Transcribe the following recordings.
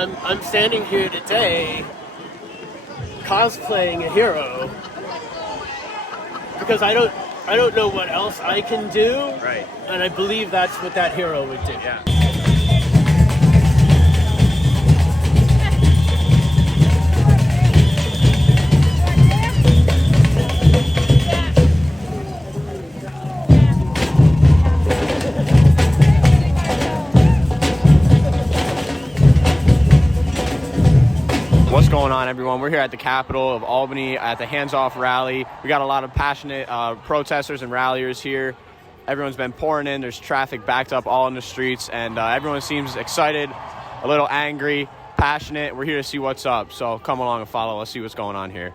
I'm standing here today cosplaying a hero because I don't know what else I can do. Right. And I believe that's what that hero would do. Yeah. What's going on, everyone? We're here at the capital of Albany at the Hands Off rally. We got a lot of passionate protesters and ralliers here. Everyone's been pouring in. There's traffic backed up all in the streets, and everyone seems excited, a little angry, passionate. We're here to see what's up, so come along and follow us, see what's going on here.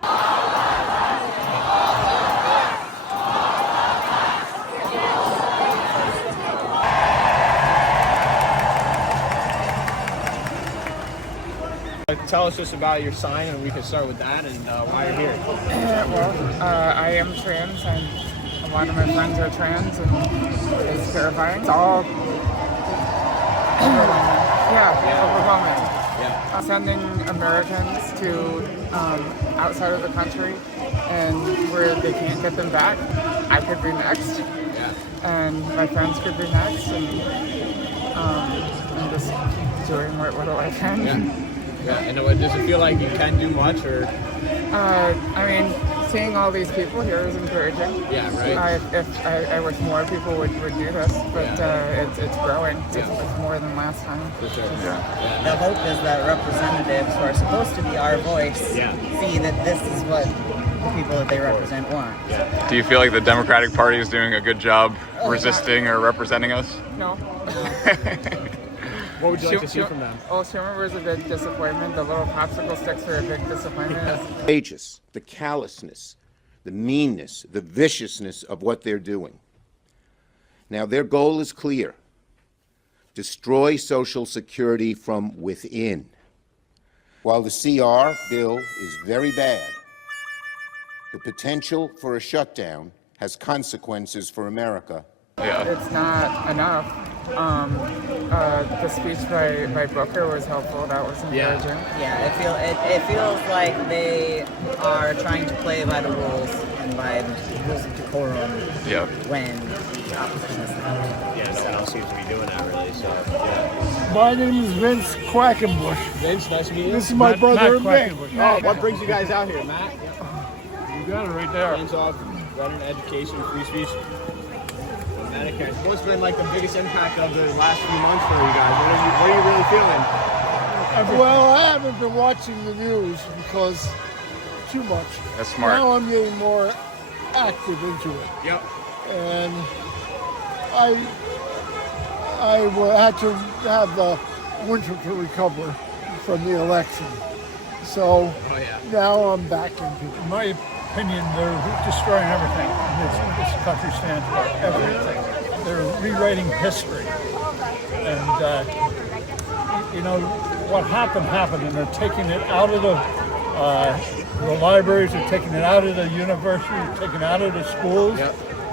Tell us just about your sign, and we can start with that and why you're here. I am trans, and a lot of my friends are trans, and it's terrifying. It's all overwhelming. Overwhelming. Yeah. Sending Americans to outside of the country, and where they can't get them back. I could be next, and my friends could be next, and I'm just doing what little I can. Yeah, and does it feel like you can do much, or? I mean, seeing all these people here is encouraging. Yeah, right. I wish more people would do this, but it's growing. It's more than last time. For sure. The hope is that representatives who are supposed to be our voice see that this is what the people that they represent want. Do you feel like the Democratic Party is doing a good job resisting or representing us? No. What would you like to see from them? Schumer was a big disappointment. The little popsicle sticks are a big disappointment. Outrageous, the callousness, the meanness, the viciousness of what they're doing. Now, their goal is clear: destroy Social Security from within. While the CR bill is very bad, the potential for a shutdown has consequences for America. Yeah. It's not enough. The speech by Booker was helpful. That was encouraging. Yeah, it feels like they are trying to play by the rules and by the rules of decorum. Yeah. When the opposition is not. Yeah, no one else seems to be doing that really. So yeah. My name is Vince Quackenbush. Vince, nice to meet you. This is my brother Matt. Oh, what brings you guys out here, Matt? You got it right there. Hands off, running education, free speech. Medicare. What's been like the biggest impact of the last few months for you guys? What are you really feeling? Well, I haven't been watching the news because too much. That's smart. Now I'm getting more active into it. Yep. And I had to have the winter to recover from the election. So now I'm back into it. In my opinion, they're destroying everything this country stands for. Everything. They're rewriting history. And, what happened, and they're taking it out of the libraries, they're taking it out of the universities, they're taking it out of the schools,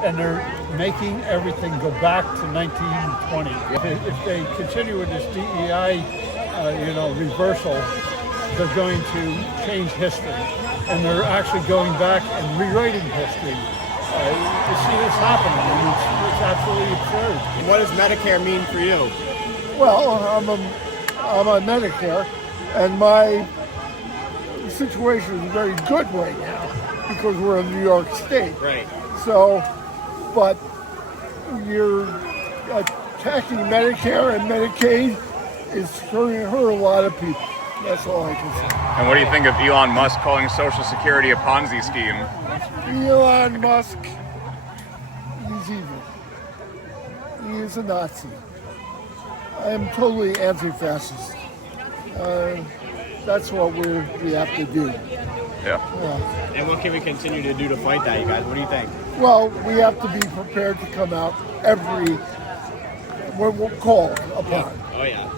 and they're making everything go back to 1920. If they continue with this DEI, reversal, they're going to change history. And they're actually going back and rewriting history. You see this happening, and it's absolutely absurd. And what does Medicare mean for you? Well, I'm on Medicare, and my situation is very good right now because we're in New York State. Right. So, but you're attacking Medicare and Medicaid is hurt a lot of people. That's all I can say. And what do you think of Elon Musk calling Social Security a Ponzi scheme? Elon Musk, he's evil. He is a Nazi. I am totally anti-fascist. That's what we have to do. Yeah. And what can we continue to do to fight that, you guys? What do you think? Well, we have to be prepared to come out when we're called upon. Oh, yeah.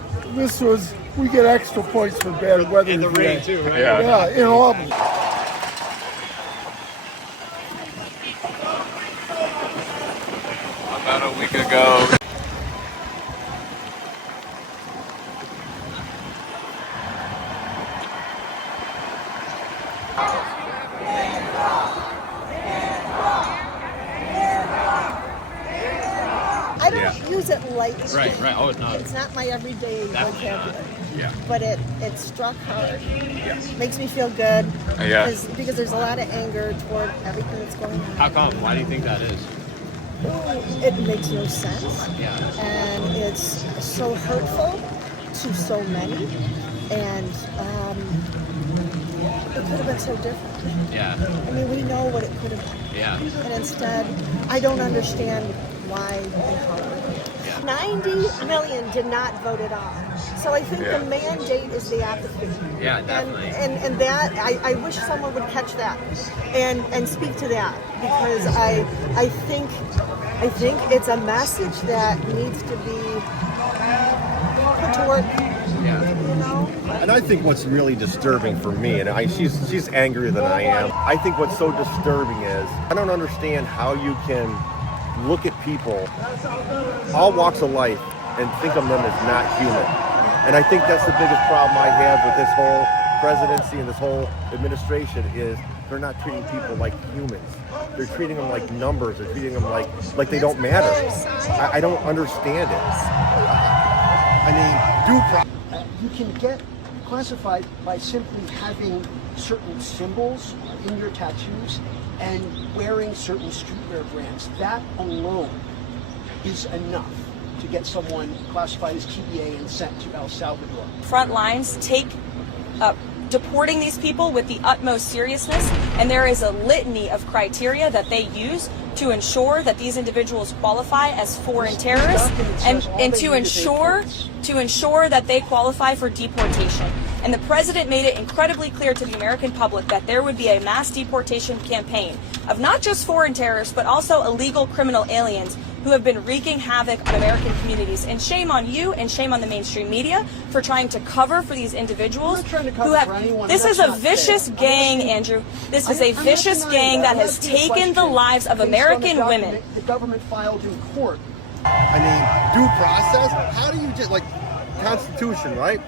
We get extra points for bad weather. In the rain, too, right? Yeah, in Albany. About a week ago. I don't use it lightly. Right. Oh, it's not. It's not my everyday vocabulary. Yeah. But it struck hard. Makes me feel good. Yeah. Because there's a lot of anger toward everything that's going on. How come? Why do you think that is? It makes no sense. Yeah. And it's so hurtful to so many. And it could have been so different. Yeah. I mean, we know what it could have been. Yeah. And instead, I don't understand why and how. 90 million did not vote it on. So I think the mandate is the apathy. Yeah, definitely. And that, I wish someone would catch that and speak to that, because I think it's a message that needs to be put to work. Yeah. You know? And I think what's really disturbing for me, and she's angrier than I am, I think what's so disturbing is I don't understand how you can look at people, all walks of life, and think of them as not human. And I think that's the biggest problem I have with this whole presidency and this whole administration is they're not treating people like humans. They're treating them like numbers. They're treating them like they don't matter. I don't understand it. I mean, you can get classified by simply having certain symbols in your tattoos and wearing certain streetwear brands. That alone is enough to get someone classified as TBA and sent to El Salvador. Front lines take deporting these people with the utmost seriousness, and there is a litany of criteria that they use to ensure that these individuals qualify as foreign terrorists and to ensure that they qualify for deportation. And the president made it incredibly clear to the American public that there would be a mass deportation campaign of not just foreign terrorists, but also illegal criminal aliens who have been wreaking havoc on American communities. And shame on you and shame on the mainstream media for trying to cover for these individuals who have... This is a vicious gang, Andrew. This is a vicious gang that has taken the lives of American women. The government filed in court. I mean, due process? How do you just, like, Constitution, right?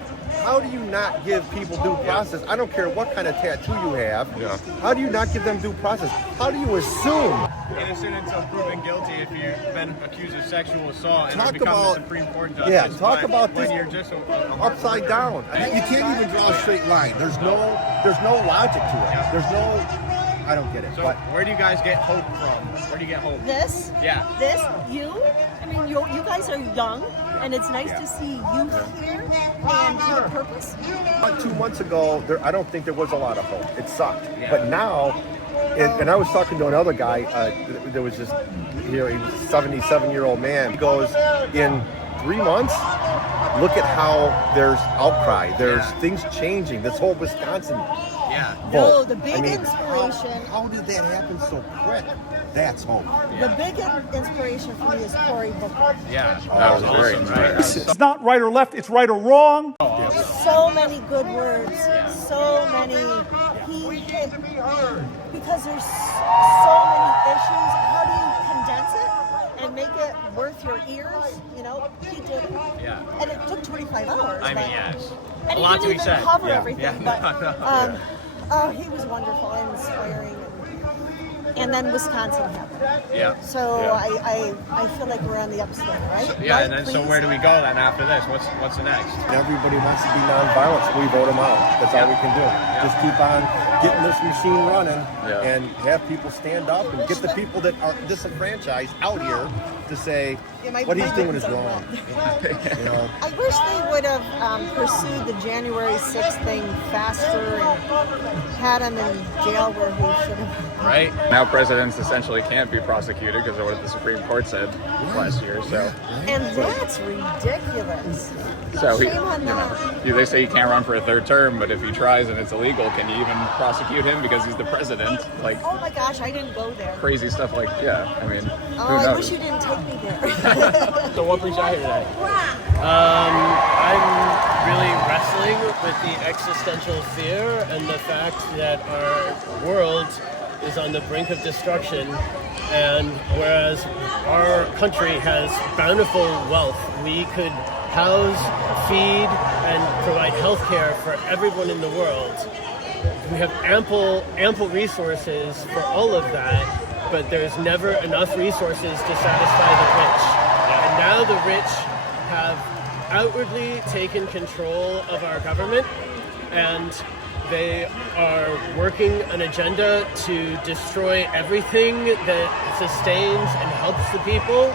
How do you not give people due process? I don't care what kind of tattoo you have. Yeah. How do you not give them due process? How do you assume? Innocent until proven guilty if you've been accused of sexual assault and Talk become about- the Supreme Court justice. Yeah, talk But about when this you're just upside down. You can't even draw a straight line. There's no logic to it. There's no. I don't get it. So But where do you guys get hope from? Where do you get hope? This? Yeah. This? You? I mean, you guys are young, and it's nice to see youth here and your purpose. About 2 months ago, I don't think there was a lot of hope. It sucked. But now, and I was talking to another guy. There was just, he was a 77-year-old man. He goes, in 3 months, look at how there's outcry. There's things changing. This whole Wisconsin vote. No, the big inspiration. How did that happen so quick? That's hope. The big inspiration for me is Cory Booker. Yeah, That was awesome, right? It's not right or left, it's right or wrong. So many good words. So many. Because there's so many issues. How do you condense it and make it worth your ears? You know, he did it. Yeah. And it took 25 hours. I mean, but- yes. And A lot he to didn't be even said. cover Yeah. everything, Yeah. but oh, he was wonderful and inspiring. And then Wisconsin happened. Yeah. So Yeah. I feel like we're on the upswing, right? Yeah, Right, and then so please? where do we go then after this? What's the next? Everybody wants to be nonviolent, so we vote them out. That's all we can do. Just keep on getting this machine running and have people stand up and get the people that are disenfranchised out here to say what he's doing is wrong. You know? I wish they would have pursued the January 6th thing faster and had him in jail where he should have. Right? Now presidents essentially can't be prosecuted because of what the Supreme Court said last year. So, And that's ridiculous. so Shame on that. they say he can't run for a third term, but if he tries and it's illegal, can you even prosecute him because he's the president? Like Oh my gosh, I didn't go there. crazy stuff like, I mean, Oh, who I knows? wish you didn't take me there. So what brings you out here today? I'm really wrestling with the existential fear and the fact that our world is on the brink of destruction, and whereas our country has bountiful wealth, we could house, feed, and provide health care for everyone in the world. we have ample resources for all of that, but there's never enough resources to satisfy the rich. And now the rich have outwardly taken control of our government, and they are working an agenda to destroy everything that sustains and helps the people,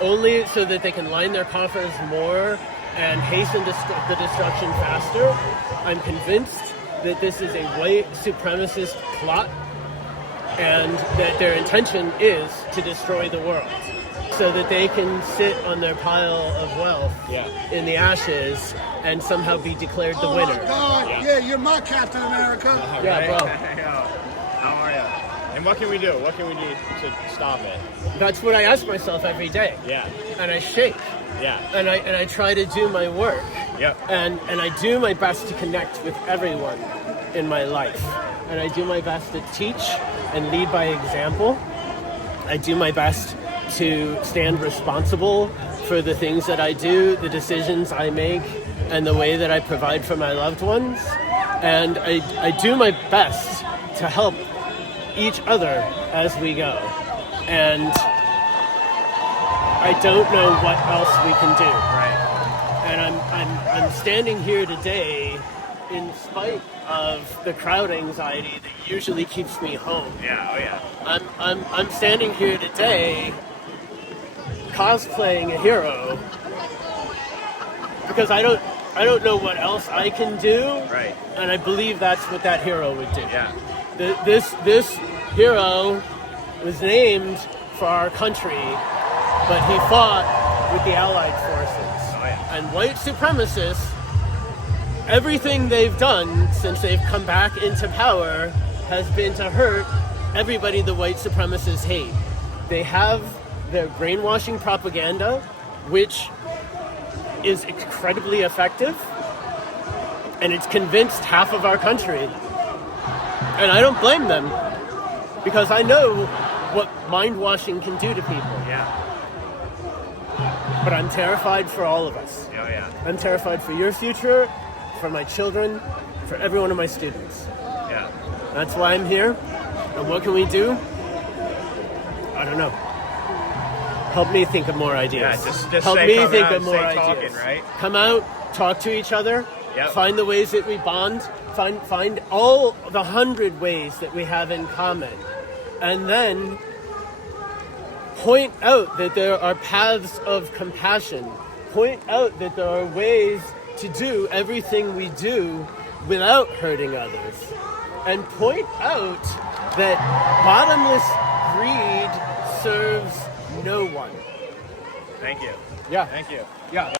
only so that they can line their coffers more and hasten the destruction faster. I'm convinced that this is a white supremacist plot, and that their intention is to destroy the world so that they can sit on their pile of wealth in the ashes and somehow be declared the winner. Oh my God! Yeah, you're my Captain America. Yeah, bro. How are you? And what can we do? What can we do to stop it? That's what I ask myself every day. Yeah. And I shake. Yeah. And I try to do my work. Yep. And I do my best to connect with everyone in my life. And I do my best to teach and lead by example. I do my best to stand responsible for the things that I do, the decisions I make, and the way that I provide for my loved ones. And I do my best to help each other as we go. And I don't know what else we can do. Right. And I'm standing here today in spite of the crowd anxiety that usually keeps me home. Yeah, oh yeah. I'm standing here today cosplaying a hero because I don't know what else I can do. Right. And I believe that's what that hero would do. Yeah. This hero was named for our country, but he fought with the Allied forces. Oh, yeah. And white supremacists, everything they've done since they've come back into power has been to hurt everybody the white supremacists hate. They have their brainwashing propaganda, which is incredibly effective, and it's convinced half of our country. And I don't blame them, because I know what mind-washing can do to people. Yeah. But I'm terrified for all of us. Oh yeah. I'm terrified for your future, for my children, for every one of my students. Yeah. That's why I'm here. And what can we do? I don't know. Help me think of more ideas. Yeah, just help say me come think out of and more say ideas. talking, right? Come out, talk to each other. Yep. Find the ways that we bond. Find all the 100 ways that we have in common, and then point out that there are paths of compassion. Point out that there are ways to do everything we do without hurting others, and point out that bottomless greed serves no one. Thank you. Yeah. Thank you. Yeah.